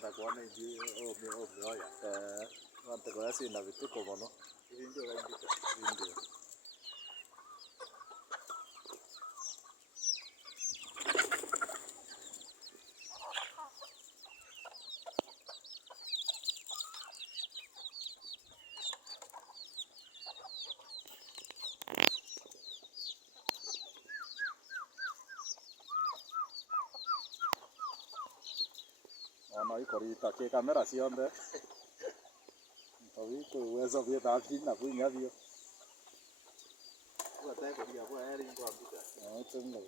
atakuwa na ingi omioya atakuwa sina vituko mono hivi ndio kaindika ndio no ikorita ke kamera cionthe tawiko uwezo vya tafi na kunya vyo kwa tayari kwa eri ndo ambika tengo